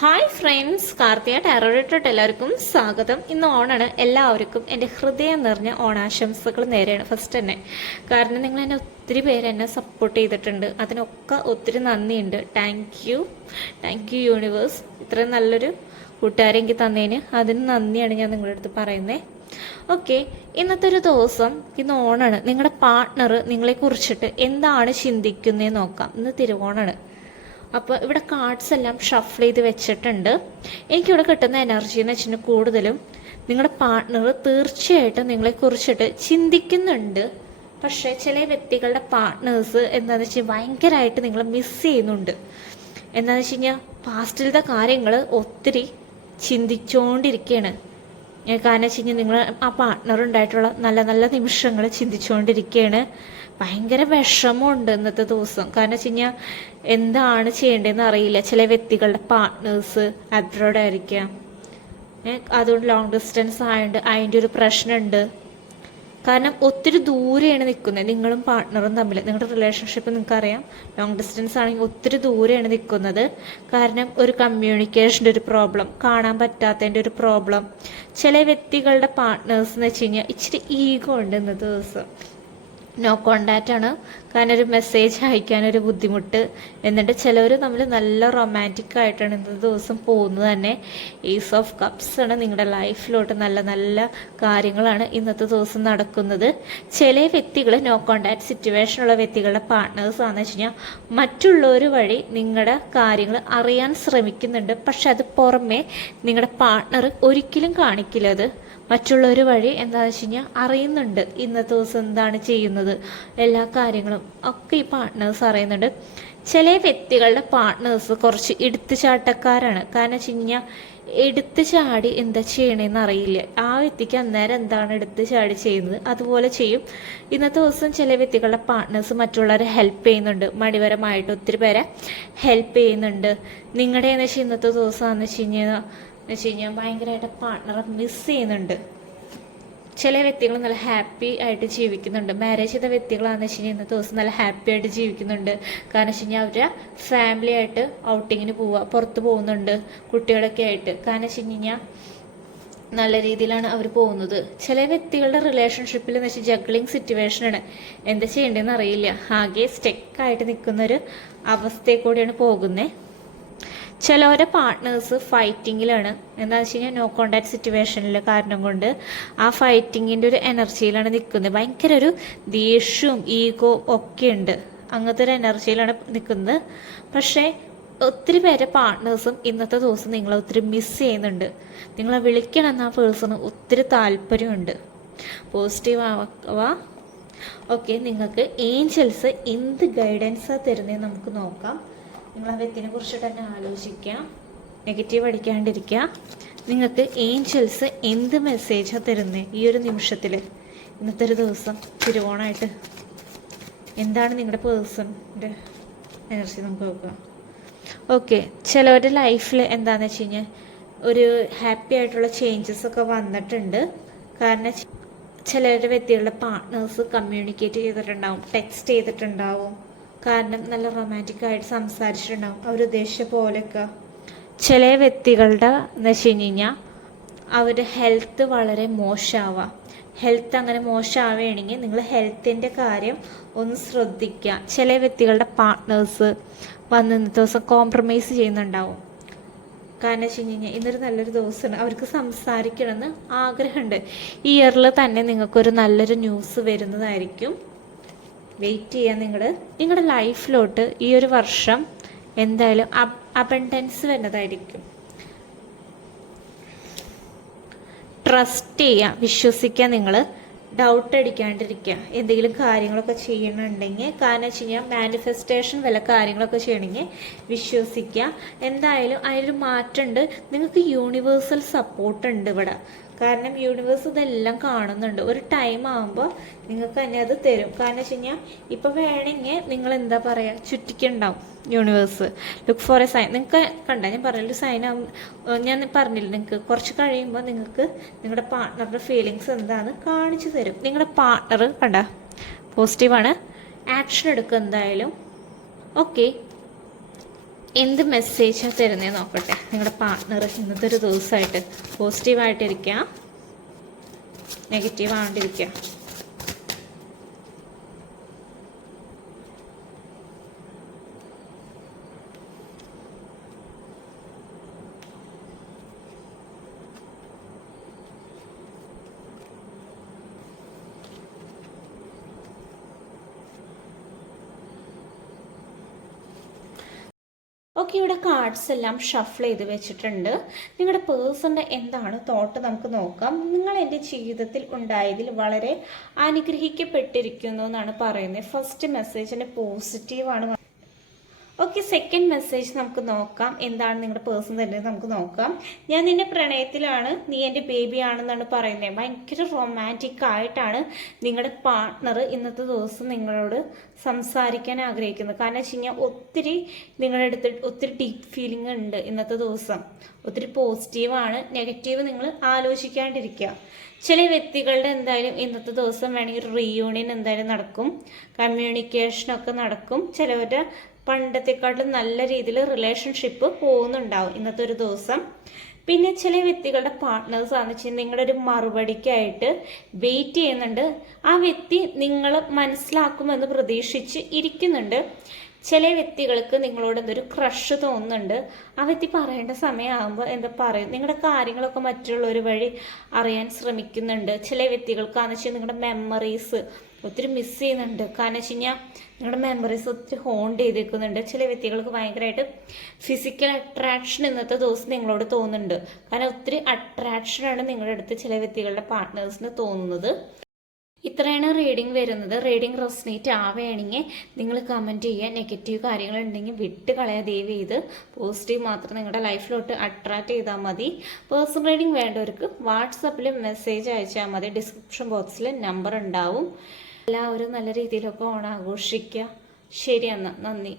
Hi friends, Karthika tarot എല്ലാവർക്കും സ്വാഗതം. ഇന്ന് ഓണാണ്. എല്ലാവർക്കും എൻ്റെ ഹൃദയം നിറഞ്ഞ ഓണാശംസകൾ നേരെയാണ് ഫസ്റ്റ് തന്നെ. കാരണം നിങ്ങൾ എന്നെ ഒത്തിരി പേര് എന്നെ സപ്പോർട്ട് ചെയ്തിട്ടുണ്ട്. അതിനൊക്കെ ഒത്തിരി നന്ദിയുണ്ട്. Thank you universe. ഇത്രയും നല്ലൊരു കൂട്ടുകാരെ എനിക്ക് തന്നതിന് അതിന് നന്ദിയാണ് ഞാൻ നിങ്ങളുടെ അടുത്ത് പറയുന്നത്. ഓക്കെ, ഇന്നത്തെ ഒരു ദിവസം, ഇന്ന് ഓണാണ്. നിങ്ങളുടെ പാർട്ട്ണർ നിങ്ങളെ കുറിച്ചിട്ട് എന്താണ് ചിന്തിക്കുന്നതെന്ന് നോക്കാം. ഇന്ന് തിരുവോണാണ്. അപ്പോൾ ഇവിടെ കാർഡ്സ് എല്ലാം ഷഫിൾ ചെയ്ത് വെച്ചിട്ടുണ്ട്. എനിക്കിവിടെ കിട്ടുന്ന എനർജി എന്ന് വെച്ചിട്ടുണ്ടെങ്കിൽ കൂടുതലും നിങ്ങളുടെ പാർട്ട്ണർ തീർച്ചയായിട്ടും നിങ്ങളെക്കുറിച്ചിട്ട് ചിന്തിക്കുന്നുണ്ട്. പക്ഷേ ചില വ്യക്തികളുടെ പാർട്ട്നേഴ്സ് എന്താണെന്ന് വെച്ചാൽ ഭയങ്കരമായിട്ട് നിങ്ങളെ മിസ് ചെയ്യുന്നുണ്ട്. എന്താണെന്ന് വെച്ച് കഴിഞ്ഞാൽ പാസ്റ്റിലത്തെ കാര്യങ്ങൾ ഒത്തിരി ചിന്തിച്ചുകൊണ്ടിരിക്കുകയാണ്. കാരണം വെച്ച് കഴിഞ്ഞാൽ നിങ്ങൾ ആ പാർട്ട്ണർ ഉണ്ടായിട്ടുള്ള നല്ല നല്ല നിമിഷങ്ങൾ ചിന്തിച്ചുകൊണ്ടിരിക്കുകയാണ്. ഭയങ്കര വിഷമമുണ്ട് ഇന്നത്തെ ദിവസം. കാരണം വെച്ച് കഴിഞ്ഞാൽ എന്താണ് ചെയ്യേണ്ടതെന്ന് അറിയില്ല. ചില വ്യക്തികളുടെ പാർട്ട്നേഴ്സ് അബ്രോഡ് ആയിരിക്കാം. അതുകൊണ്ട് ലോങ് ഡിസ്റ്റൻസ് ആയതുകൊണ്ട് അതിൻ്റെ ഒരു പ്രശ്നമുണ്ട്. കാരണം ഒത്തിരി ദൂരെയാണ് നിൽക്കുന്നത് നിങ്ങളും പാർട്ട്ണറും തമ്മിൽ. നിങ്ങളുടെ റിലേഷൻഷിപ്പ് നിങ്ങൾക്കറിയാം, ലോങ് ഡിസ്റ്റൻസ് ആണെങ്കിൽ ഒത്തിരി ദൂരെയാണ് നിൽക്കുന്നത്. കാരണം ഒരു കമ്മ്യൂണിക്കേഷൻ്റെ ഒരു പ്രോബ്ലം, കാണാൻ പറ്റാത്തതിൻ്റെ ഒരു പ്രോബ്ലം. ചില വ്യക്തികളുടെ പാർട്ട്നേഴ്സ് എന്ന് വെച്ച് കഴിഞ്ഞാൽ ഇച്ചിരി ഈഗോ ഉണ്ട് ഇന്നത്തെ ദിവസം. നോ കോണ്ടാക്റ്റ് ആണ്. കാരണം ഒരു മെസ്സേജ് അയക്കാനൊരു ബുദ്ധിമുട്ട്. എന്നിട്ട് ചിലവർ തമ്മിൽ നല്ല റൊമാൻറ്റിക് ആയിട്ടാണ് ഇന്നത്തെ ദിവസം പോകുന്നത് തന്നെ. ഏസ് ഓഫ് കപ്സ് ആണ്. നിങ്ങളുടെ ലൈഫിലോട്ട് നല്ല നല്ല കാര്യങ്ങളാണ് ഇന്നത്തെ ദിവസം നടക്കുന്നത്. ചില വ്യക്തികൾ നോ കോണ്ടാക്ട് സിറ്റുവേഷനുള്ള വ്യക്തികളുടെ പാർട്ട്നേഴ്സ് ആണെന്ന് വെച്ച് കഴിഞ്ഞാൽ മറ്റുള്ളവർ വഴി നിങ്ങളുടെ കാര്യങ്ങൾ അറിയാൻ ശ്രമിക്കുന്നുണ്ട്. പക്ഷെ അത് പുറമേ നിങ്ങളുടെ പാർട്ട്ണർ ഒരിക്കലും കാണിക്കില്ല. അത് മറ്റുള്ളവർ വഴി എന്താണെന്ന് വെച്ച് കഴിഞ്ഞാൽ അറിയുന്നുണ്ട് ഇന്നത്തെ ദിവസം എന്താണ് ചെയ്യുന്നത്, എല്ലാ കാര്യങ്ങളും ഒക്കെ ഈ പാർട്ട്നേഴ്സ് അറിയുന്നുണ്ട്. ചില വ്യക്തികളുടെ പാർട്ട്നേഴ്സ് കുറച്ച് എടുത്തുചാട്ടക്കാരാണ്. കാരണം വെച്ച് കഴിഞ്ഞാൽ എടുത്തു ചാടി എന്താ ചെയ്യണമെന്ന് അറിയില്ല. ആ വ്യക്തിക്ക് അന്നേരം എന്താണ് എടുത്തു ചാടി ചെയ്യുന്നത് അതുപോലെ ചെയ്യും. ഇന്നത്തെ ദിവസം ചില വ്യക്തികളുടെ പാർട്ട്നേഴ്സ് മറ്റുള്ളവരെ ഹെൽപ്പ് ചെയ്യുന്നുണ്ട്. മടിപരമായിട്ട് ഒത്തിരി പേരെ ഹെൽപ്പ് ചെയ്യുന്നുണ്ട്. നിങ്ങളുടെ എന്ന് വെച്ചാൽ ഇന്നത്തെ ദിവസമാണെന്ന് വെച്ച് കഴിഞ്ഞാൽ ഭയങ്കരമായിട്ട് പാർട്ട്ണറെ മിസ് ചെയ്യുന്നുണ്ട്. ചില വ്യക്തികൾ നല്ല ഹാപ്പി ആയിട്ട് ജീവിക്കുന്നുണ്ട്. മാരേജ് ചെയ്ത വ്യക്തികളാണെന്ന് വെച്ച് കഴിഞ്ഞാൽ ഇന്നത്തെ ദിവസം നല്ല ഹാപ്പി ആയിട്ട് ജീവിക്കുന്നുണ്ട്. കാരണം വെച്ച് കഴിഞ്ഞാൽ അവരുടെ ഫാമിലി ആയിട്ട് ഔട്ടിങ്ങിന് പോവുക, പുറത്ത് പോകുന്നുണ്ട് കുട്ടികളൊക്കെ ആയിട്ട്. കാരണം വെച്ച് കഴിഞ്ഞാൽ നല്ല രീതിയിലാണ് അവർ പോകുന്നത്. ചില വ്യക്തികളുടെ റിലേഷൻഷിപ്പിൽ എന്ന് വെച്ചാൽ ജഗ്ലിങ് സിറ്റുവേഷനാണ്. എന്താ ചെയ്യേണ്ടതെന്ന് അറിയില്ല. ആകെ സ്റ്റെക്കായിട്ട് നിൽക്കുന്നൊരു അവസ്ഥയിൽ കൂടിയാണ് പോകുന്നത്. ചിലവരെ പാർട്ട്നേഴ്സ് ഫൈറ്റിങ്ങിലാണ്. എന്താണെന്ന് വെച്ച് കഴിഞ്ഞാൽ നോ കോണ്ടാക്ട് സിറ്റുവേഷനിൽ കാരണം കൊണ്ട് ആ ഫൈറ്റിങ്ങിൻ്റെ ഒരു എനർജിയിലാണ് നിൽക്കുന്നത്. ഭയങ്കര ഒരു ദേഷ്യവും ഈഗോ ഒക്കെ ഉണ്ട്. അങ്ങനത്തെ ഒരു എനർജിയിലാണ് നിൽക്കുന്നത്. പക്ഷേ ഒത്തിരി പേരെ പാർട്ട്നേഴ്സും ഇന്നത്തെ ദിവസം നിങ്ങളെ ഒത്തിരി മിസ് ചെയ്യുന്നുണ്ട്. നിങ്ങളെ വിളിക്കണം എന്ന ആ പേഴ്സണ് ഒത്തിരി താല്പര്യമുണ്ട്. പോസിറ്റീവ് ആവാ. ഓക്കെ, നിങ്ങൾക്ക് ഏഞ്ചൽസ് എന്ത് ഗൈഡൻസാണ് തരുന്നതെന്ന് നമുക്ക് നോക്കാം. നിങ്ങൾ ആ വ്യക്തിനെ കുറിച്ചിട്ട് തന്നെ ആലോചിക്കുക, നെഗറ്റീവ് അടിക്കാണ്ടിരിക്കുക. നിങ്ങൾക്ക് ഏഞ്ചൽസ് എന്ത് മെസ്സേജാണ് തരുന്നത് ഈ ഒരു നിമിഷത്തിൽ, ഇന്നത്തെ ഒരു ദിവസം തിരുവോണമായിട്ട്? എന്താണ് നിങ്ങളുടെ പേഴ്സണിൻ്റെ എനർജി നമുക്ക് നോക്കാം. ഓക്കെ, ചിലവരുടെ ലൈഫിൽ എന്താണെന്ന് വെച്ച് കഴിഞ്ഞാൽ ഒരു ഹാപ്പി ആയിട്ടുള്ള ചേഞ്ചസ് ഒക്കെ വന്നിട്ടുണ്ട്. കാരണം ചിലരുടെ വ്യക്തികളുടെ പാർട്ട്നേഴ്സ് കമ്മ്യൂണിക്കേറ്റ് ചെയ്തിട്ടുണ്ടാവും, ടെക്സ്റ്റ് ചെയ്തിട്ടുണ്ടാവും. കാരണം നല്ല റൊമാൻറ്റിക് ആയിട്ട് സംസാരിച്ചിട്ടുണ്ടാവും, അവരുദ്ദേശിച്ച പോലെയൊക്കെ. ചില വ്യക്തികളുടെ എന്ന് വെച്ച് കഴിഞ്ഞാൽ അവരുടെ ഹെൽത്ത് വളരെ മോശമാവാം. ഹെൽത്ത് അങ്ങനെ മോശമാവുകയാണെങ്കിൽ നിങ്ങൾ ഹെൽത്തിൻ്റെ കാര്യം ഒന്ന് ശ്രദ്ധിക്കുക. ചില വ്യക്തികളുടെ പാർട്ട്നേഴ്സ് വന്ന് ഇന്നത്തെ ദിവസം കോംപ്രമൈസ് ചെയ്യുന്നുണ്ടാവും. കാരണം വെച്ച് കഴിഞ്ഞാൽ ഇന്നൊരു നല്ലൊരു ദിവസമാണ്, അവർക്ക് സംസാരിക്കണമെന്ന് ആഗ്രഹമുണ്ട്. ഈ ഇയറിൽ തന്നെ നിങ്ങൾക്കൊരു നല്ലൊരു ന്യൂസ് വരുന്നതായിരിക്കും. വെയിറ്റ് ചെയ്യാൻ. നിങ്ങളുടെ ലൈഫിലോട്ട് ഈ ഒരു വർഷം എന്തായാലും അബണ്ടൻസ് വരുന്നതായിരിക്കും. ട്രസ്റ്റ് ചെയ്യുക, വിശ്വസിക്കുക. നിങ്ങൾ ഡൗട്ട് അടിക്കാണ്ടിരിക്കുക. എന്തെങ്കിലും കാര്യങ്ങളൊക്കെ ചെയ്യണമെന്നുണ്ടെങ്കിൽ, കാരണം വെച്ച് കഴിഞ്ഞാൽ മാനിഫെസ്റ്റേഷൻ വല്ല കാര്യങ്ങളൊക്കെ ചെയ്യണമെങ്കിൽ വിശ്വസിക്കുക. എന്തായാലും അതിലൊരു മാറ്റമുണ്ട്. നിങ്ങൾക്ക് യൂണിവേഴ്സൽ സപ്പോർട്ടുണ്ട് ഇവിടെ. കാരണം യൂണിവേഴ്സ് ഇതെല്ലാം കാണുന്നുണ്ട്. ഒരു ടൈം ആകുമ്പോൾ നിങ്ങൾക്ക് തന്നെ അത് തരും. കാരണം വെച്ച് കഴിഞ്ഞാൽ ഇപ്പോൾ വേണമെങ്കിൽ നിങ്ങൾ എന്താ പറയുക, ചുറ്റിക്കുണ്ടാവും universe. Look for a sign. നിങ്ങൾക്ക് ഞാൻ പറഞ്ഞൊരു സൈൻ ഞാൻ പറഞ്ഞില്ല, നിങ്ങൾക്ക് കുറച്ച് കഴിയുമ്പോൾ നിങ്ങൾക്ക് നിങ്ങളുടെ പാർട്ട്ണറുടെ ഫീലിങ്സ് എന്താണെന്ന് കാണിച്ചു തരും. നിങ്ങളുടെ പാർട്ട്ണർ പോസിറ്റീവാണ്, ആക്ഷൻ എടുക്കുക എന്തായാലും. ഓക്കെ, എന്ത് മെസ്സേജാണ് തരുന്നത് നോക്കട്ടെ. നിങ്ങളുടെ പാർട്ട്ണർ ഇന്നത്തെ ഒരു ദിവസമായിട്ട് പോസിറ്റീവായിട്ടിരിക്കുക, നെഗറ്റീവ് ആണ്ടിരിക്കുക. ഓക്കെ, ഇവിടെ കാർഡ്സ് എല്ലാം ഷഫിൾ ചെയ്ത് വെച്ചിട്ടുണ്ട്. നിങ്ങളുടെ പേഴ്സണിൻ്റെ എന്താണ് തോട്ട് നമുക്ക് നോക്കാം. നിങ്ങൾ എൻ്റെ ജീവിതത്തിൽ ഉണ്ടായതിൽ വളരെ അനുഗ്രഹിക്കപ്പെട്ടിരിക്കുന്നു എന്നാണ് പറയുന്നത്. ഫസ്റ്റ് മെസ്സേജിൻ്റെ പോസിറ്റീവാണ്. ഓക്കെ, സെക്കൻഡ് മെസ്സേജ് നമുക്ക് നോക്കാം. എന്താണ് നിങ്ങളുടെ പേഴ്സൺ തന്നെ നമുക്ക് നോക്കാം. ഞാൻ നിന്റെ പ്രണയത്തിലാണ്, നീ എൻ്റെ ബേബി ആണെന്നാണ് പറയുന്നത്. ഭയങ്കര റൊമാൻറ്റിക് ആയിട്ടാണ് നിങ്ങളുടെ പാർട്ട്ണർ ഇന്നത്തെ ദിവസം നിങ്ങളോട് സംസാരിക്കാൻ ആഗ്രഹിക്കുന്നത്. കാരണം വെച്ച് കഴിഞ്ഞാൽ ഒത്തിരി നിങ്ങളുടെ അടുത്ത് ഒത്തിരി ഡീപ്പ് ഫീലിംഗ് ഉണ്ട് ഇന്നത്തെ ദിവസം. ഒത്തിരി പോസിറ്റീവാണ്, നെഗറ്റീവ് നിങ്ങൾ ആലോചിക്കാണ്ടിരിക്കുക. ചില വ്യക്തികളുടെ എന്തായാലും ഇന്നത്തെ ദിവസം വേണമെങ്കിൽ ഒരു റീയൂണിയൻ എന്തായാലും നടക്കും, കമ്മ്യൂണിക്കേഷനൊക്കെ നടക്കും. ചിലവരുടെ പണ്ടത്തെക്കാട്ടും നല്ല രീതിയിൽ റിലേഷൻഷിപ്പ് പോകുന്നുണ്ടാവും ഇന്നത്തെ ഒരു ദിവസം. പിന്നെ ചില വ്യക്തികളുടെ പാർട്ട്നേഴ്സ് ആണെന്ന് വെച്ചാൽ നിങ്ങളുടെ ഒരു മറുപടിക്കായിട്ട് വെയിറ്റ് ചെയ്യുന്നുണ്ട്. ആ വ്യക്തി നിങ്ങൾ മനസ്സിലാക്കുമെന്ന് പ്രതീക്ഷിച്ച് ഇരിക്കുന്നുണ്ട്. ചില വ്യക്തികൾക്ക് നിങ്ങളോട് എന്തൊരു ക്രഷ് തോന്നുന്നുണ്ട്. ആ വ്യക്തി പറയേണ്ട സമയമാകുമ്പോൾ എന്താ പറയും, നിങ്ങളുടെ കാര്യങ്ങളൊക്കെ മറ്റുള്ളവർ വഴി അറിയാൻ ശ്രമിക്കുന്നുണ്ട്. ചില വ്യക്തികൾക്കാന്ന് വെച്ചാൽ നിങ്ങളുടെ മെമ്മറീസ് ഒത്തിരി മിസ് ചെയ്യുന്നുണ്ട്. കാരണം വെച്ച് കഴിഞ്ഞാൽ നിങ്ങളുടെ മെമ്മറീസ് ഒത്തിരി ഹോണ്ട് ചെയ്തേക്കുന്നുണ്ട്. ചില വ്യക്തികൾക്ക് ഭയങ്കരമായിട്ട് ഫിസിക്കൽ അട്രാക്ഷൻ ഇന്നത്തെ ദിവസം നിങ്ങളോട് തോന്നുന്നുണ്ട്. കാരണം ഒത്തിരി അട്രാക്ഷനാണ് നിങ്ങളുടെ അടുത്ത് ചില വ്യക്തികളുടെ പാർട്ട്നേഴ്സിന് തോന്നുന്നത്. ഇത്രയാണ് റീഡിങ് വരുന്നത്. റീഡിങ് റെസനേറ്റ് ആവുകയാണെങ്കിൽ നിങ്ങൾ കമൻറ്റ് ചെയ്യുക. നെഗറ്റീവ് കാര്യങ്ങളുണ്ടെങ്കിൽ വിട്ട് കളയാ ദയവ് ചെയ്ത്. പോസിറ്റീവ് മാത്രം നിങ്ങളുടെ ലൈഫിലോട്ട് അട്രാക്റ്റ് ചെയ്താൽ മതി. പേഴ്സണൽ റീഡിങ് വേണ്ടവർക്ക് വാട്സപ്പിൽ മെസ്സേജ് അയച്ചാൽ മതി. ഡിസ്ക്രിപ്ഷൻ ബോക്സിൽ നമ്പർ ഉണ്ടാവും. എല്ലാവരും നല്ല രീതിയിലൊക്കെ ഓണം ആഘോഷിക്കുക. ശരി, എന്നാൽ നന്ദി.